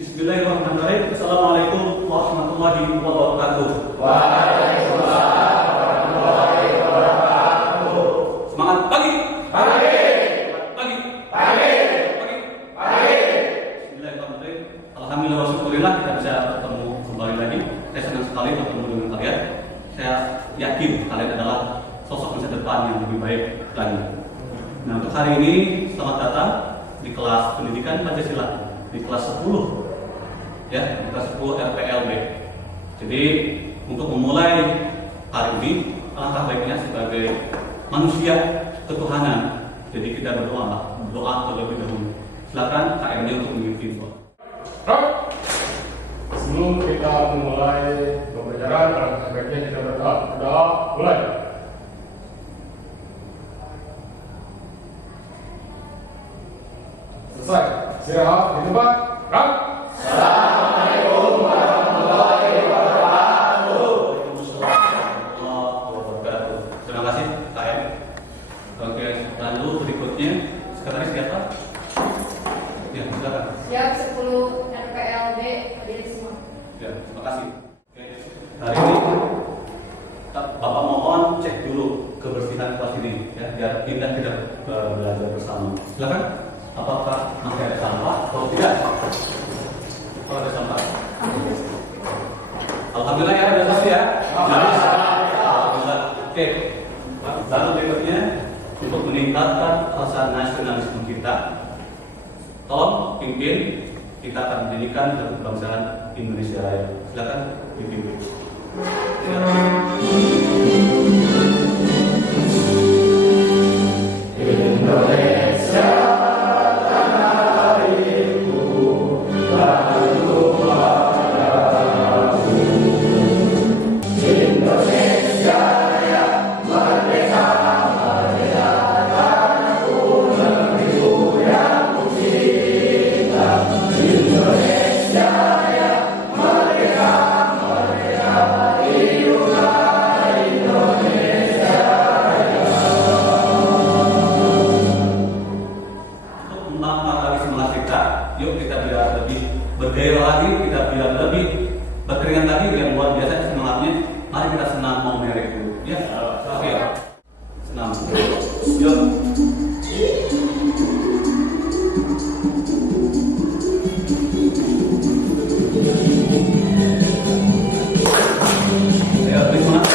Bismillahirrahmanirrahim. Assalamualaikum warahmatullahi wabarakatuh. Waalaikumsalam warahmatullahi wabarakatuh. Semangat pagi. Pagi. Pagi. Pagi. Pagi. Pagi. Bismillahirrahmanirrahim. Alhamdulillah wa syukurillah kita bisa bertemu kembali lagi. Saya senang sekali bertemu dengan kalian. Saya yakin kalian adalah sosok masa depan yang lebih baik lagi. Nah, untuk hari ini selamat datang di kelas pendidikan Pancasila di kelas 10. Ya, di kelas 10 RPLB. Jadi untuk memulai hari ini, alangkah baiknya sebagai manusia ketuhanan. Jadi kita berdoa terlebih dahulu. Silakan KMJ untuk memimpin. Sebelum kita memulai pembelajaran, alangkah baiknya kita berdoa. Berdoa, mulai. Selesai. Istirahat di tempat. Gerak. Assalamualaikum warahmatullahi wabarakatuh. Terima kasih KM. Oke, lalu berikutnya sekretaris siapa? Ya, silakan. Siap 10 RPLB hadir semua. Ya, terima kasih. Oke. Hari ini Bapak mohon cek dulu kebersihan kelas ini ya, biar kita tidak belajar bersama. Silakan. Apakah masih ada sampah atau tidak? Kalau ada sampah. Alhamdulillah ya, ada sampah ya. Alhamdulillah. Oke. Lalu berikutnya untuk meningkatkan rasa nasionalisme kita, tolong pimpin, kita akan mendirikan kebangsaan Indonesia Raya. Silakan dipimpin. Yuk kita biar lebih bergairah lagi, kita biar lebih berkeringat lagi, yang luar biasa semangatnya. Mari kita senam mau merek dulu, ya. Oke, senam. Yuk. Ayo, beri semangat.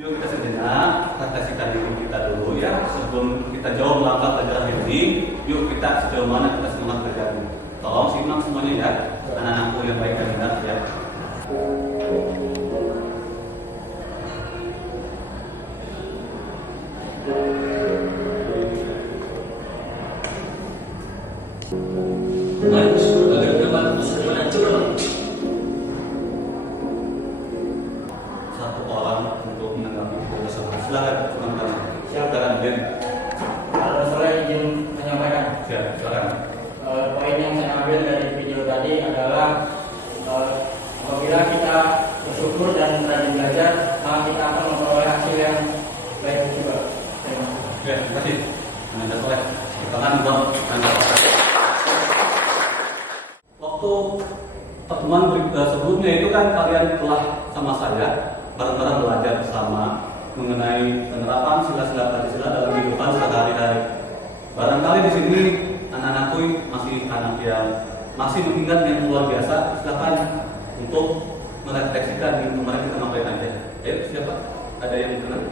Yuk kita sejenak refleksikan diri kita dulu ya, sebelum kita jauh melangkah pelajaran ini. Yuk kita sejauh mana kita semangat belajarnya. Tolong simak semuanya ya, anak-anakku yang baik dan benar ya. Satu orang untuk menanggapi tersebut. Silakan teman-teman. Silakan Ben. Kalau saya izin menyampaikan, Silakan. poin yang saya ambil dari video tadi adalah apabila kita bersyukur dan rajin belajar, maka kita akan memperoleh hasil yang baik juga. Terima kasih. Ya, terima kasih. Anda boleh. Silakan buat Anda. Waktu pertemuan sebelumnya itu kan kalian telah sama saya bareng-bareng belajar bersama mengenai penerapan sila-sila Pancasila dalam kehidupan sehari-hari. Barangkali di sini anak-anakku masih anak yang masih mengingat yang luar biasa. Silakan untuk merefleksikan yang kemarin kita sampaikan aja. Ayo, siapa? Ada yang kenal?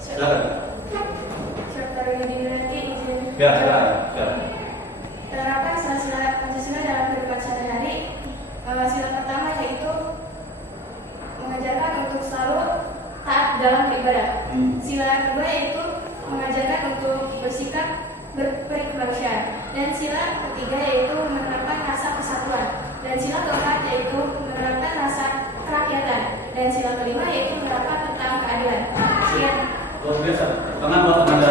Silakan. Siapa yang dinanti izin? Ya, silakan. Penerapan sila-sila Pancasila dalam kehidupan sehari-hari. Sila pertama yaitu mengajarkan untuk selalu taat dalam beribadah. Sila kedua yaitu mengajarkan untuk bersikap berkemanusiaan. Dan sila ketiga yaitu menerapkan rasa persatuan. Dan sila keempat yaitu menerapkan rasa kerakyatan. Dan sila kelima yaitu menerapkan tentang keadilan. Sekian. Luar biasa. Tangan buat Anda.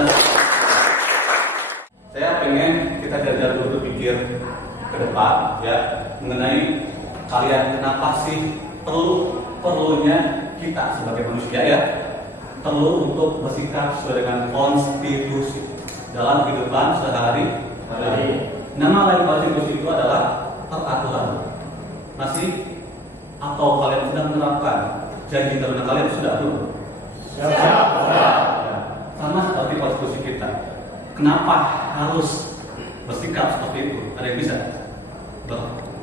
Saya pengen kita belajar dulu berpikir ke depan ya mengenai kalian kenapa sih perlunya kita sebagai manusia ya perlu untuk bersikap sesuai dengan konstitusi dalam kehidupan sehari-hari. Nama lain konstitusi itu adalah peraturan. Masih atau kalian sudah menerapkan janji tahunan kalian sudah belum? Siap. Sama seperti konstitusi kita. Kenapa harus bersikap seperti itu? Ada yang bisa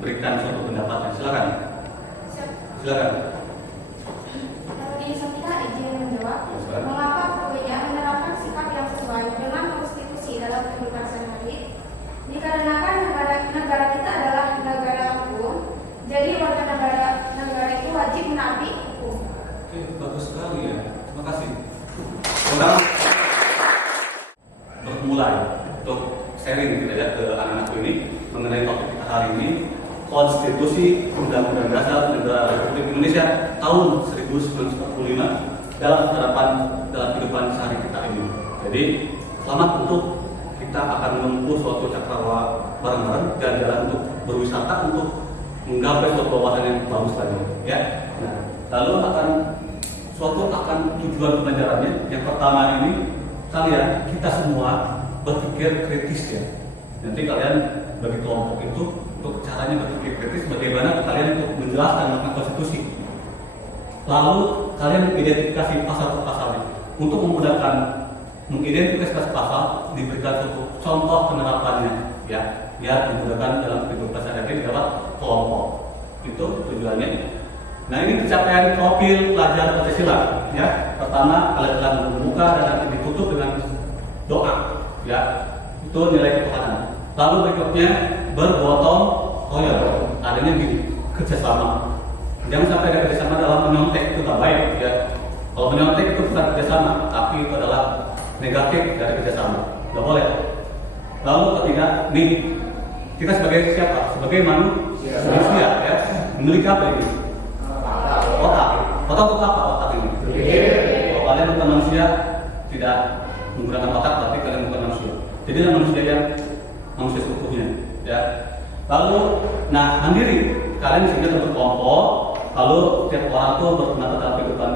berikan suatu pendapatnya? Silakan. Silakan. Dari Sofia izin menjawab, mengapa perlunya menerapkan sikap yang sesuai dengan konstitusi dalam kehidupan sehari-hari? Dikarenakan negara kita adalah negara hukum, jadi warga negara itu wajib menaati hukum. Oke, bagus sekali ya. Terima kasih. Sekarang bermulai untuk sharing kita ya ke anak-anak ini mengenai topik kita hari ini. Konstitusi Undang-Undang Dasar Negara Republik Indonesia tahun 1945 dalam penerapan dalam kehidupan sehari kita ini. Jadi selamat untuk kita akan menempuh suatu cakrawala bareng-bareng jalan-jalan untuk berwisata untuk menggapai suatu wawasan yang bagus lagi. Ya. Nah, lalu akan tujuan pembelajarannya. Yang pertama ini kalian kita semua berpikir kritis ya. Nanti kalian bagi kelompok itu untuk caranya berpikir kritis bagaimana kalian untuk menjelaskan tentang konstitusi. Lalu kalian mengidentifikasi pasal per pasalnya. Untuk memudahkan mengidentifikasi pasal diberikan suatu contoh penerapannya ya, biar dimudahkan dalam kehidupan sehari-hari dapat kelompok. Itu tujuannya. Nah ini pencapaian profil pelajar Pancasila ya. Pertama kalian telah membuka dan nanti ditutup dengan doa ya. Itu nilai ketuhanan. Lalu berikutnya bergotong royong, adanya gini kerjasama. Jangan sampai ada kerjasama dalam menyontek, itu tak baik ya. Kalau menyontek itu bukan kerjasama, tapi itu adalah negatif dari kerjasama, nggak boleh. Lalu ketiga, nih kita sebagai siapa? Sebagai manusia ya, memiliki apa ini? Otak. Otak untuk apa otak ini? Kalau kalian bukan manusia, tidak menggunakan otak, berarti kalian bukan manusia. Jadi manusia yang manusia seutuhnya ya. Lalu mandiri, kalian di sini berkelompok, lalu tiap orang tuh berpendapat dalam kehidupan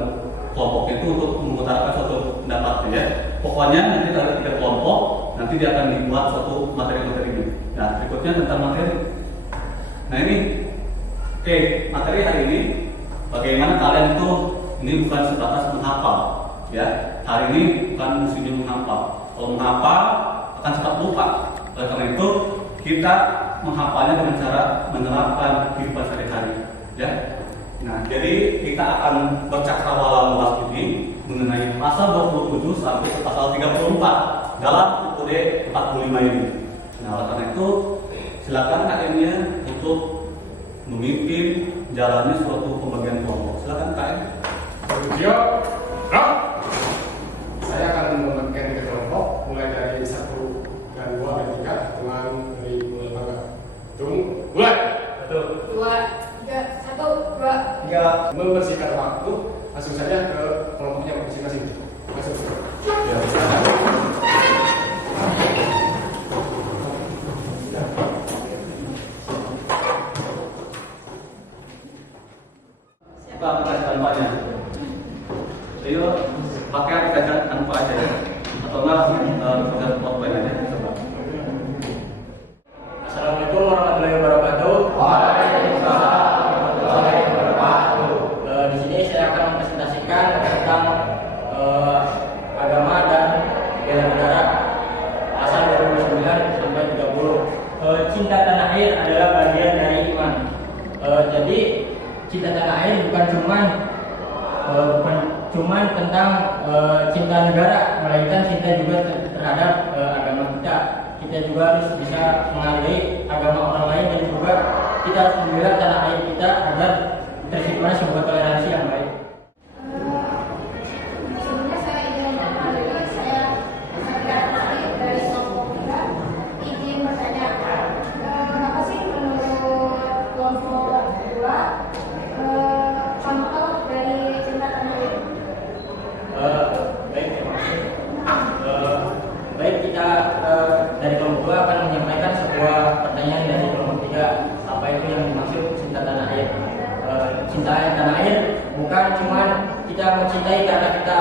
kelompoknya itu untuk mengutarakan suatu pendapatnya ya. Pokoknya nanti ada 3 kelompok, nanti dia akan dibuat suatu materi-materi ini. Nah berikutnya tentang materi. Nah ini materi hari ini bagaimana kalian itu ini bukan sebatas menghafal ya. Hari ini bukan musimnya menghafal. Kalau menghafal akan cepat lupa. Oleh karena itu kita menghafalnya dengan cara menerapkan kehidupan sehari-hari ya. Nah jadi kita akan bercakrawala luas ini mengenai pasal 27 sampai pasal 34 dalam UUD 45 ini. Nah oleh karena itu silakan KM-nya untuk memimpin jalannya suatu pembagian kelompok. Silakan KM. Siap. Saya akan membagikan 3 kelompok mulai dari 1 dan 2 dan 3 dengan dari mulai tangga. Hitung mulai. 1, 2, 3, 1, 2. 3. Membersihkan waktu. Langsung saja ke kelompoknya masing-masing. Masuk. Ya. Apa tanpanya? Ayo pakai aplikasi tanpa aja ya. negara, melainkan cinta juga terhadap agama kita. Kita juga harus bisa menghargai agama orang lain dan juga kita harus membela tanah air kita agar tercipta sebuah toleransi yang baik. Sebelumnya saya ingin mengenali saya dari kelompok 3 izin bertanya, apa sih menurut kelompok 2 contoh dari cinta tanah air? Baik, terima kasih. Baik, kita dari kelompok 2 akan menyampaikan sebuah pertanyaan dari kelompok 3. Apa itu yang dimaksud cinta tanah air? Cinta tanah air bukan cuma kita mencintai karena kita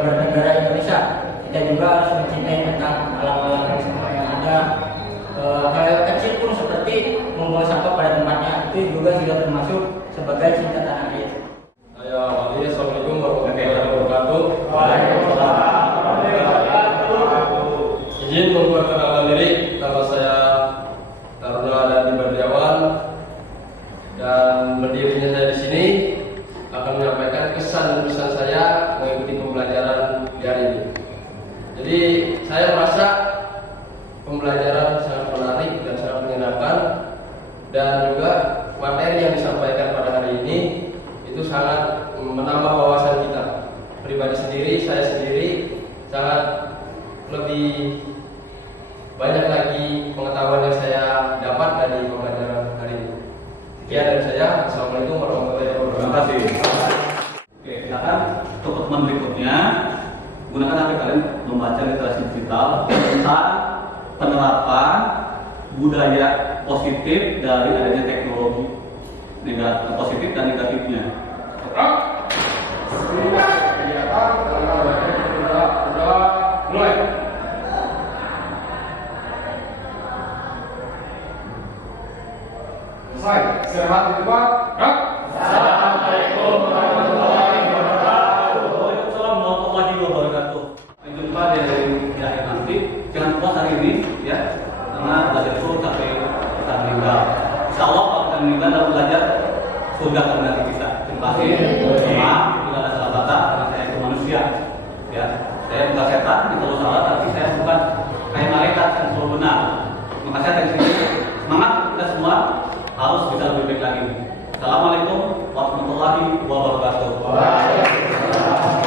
bernegara Indonesia. Kita juga harus mencintai tentang alam-alam semua yang ada. Hal kecil pun seperti membuang sampah pada tempatnya itu juga sudah termasuk sebagai cinta tanah air. Assalamualaikum warahmatullahi wabarakatuh. Izin memperkenalkan diri, nama saya Taruna Dandi Bardiawan dan berdirinya saya di sini akan menyampaikan kesan dan pesan saya mengikuti pembelajaran di hari ini. Jadi saya merasa pembelajaran sangat menarik dan sangat menyenangkan, dan juga materi yang disampaikan pada hari ini itu sangat menambah wawasan kita. Pribadi sendiri, saya sendiri sangat lebih banyak lagi pengetahuan yang saya dapat dari pembelajaran hari ini. Sekian dari saya. Assalamualaikum warahmatullahi wabarakatuh. Terima kasih. Oke, silakan untuk teman berikutnya gunakan HP kalian membaca literasi digital tentang penerapan budaya positif dari adanya teknologi, positif dan negatifnya. Mulai. Selesai. Istirahat di tempat. Assalamualaikum warahmatullahi wabarakatuh. Waalaikumsalam warahmatullahi wabarakatuh. Sampai jumpa di akhir nanti. Jangan puas hari ini, ya, karena belajar itu sampai kita meninggal. Insya Allah kalau kita meninggal dalam belajar surga akan menanti kita. Terima kasih. Maaf bila ada salah kata karena saya itu manusia. Ya, saya bukan setan, itu salah, tapi saya bukan kayak malaikat yang selalu benar. Maka saya dari sini semangat kita semua harus bisa lebih baik lagi. Assalamualaikum warahmatullahi wabarakatuh. Waalaikumsalam.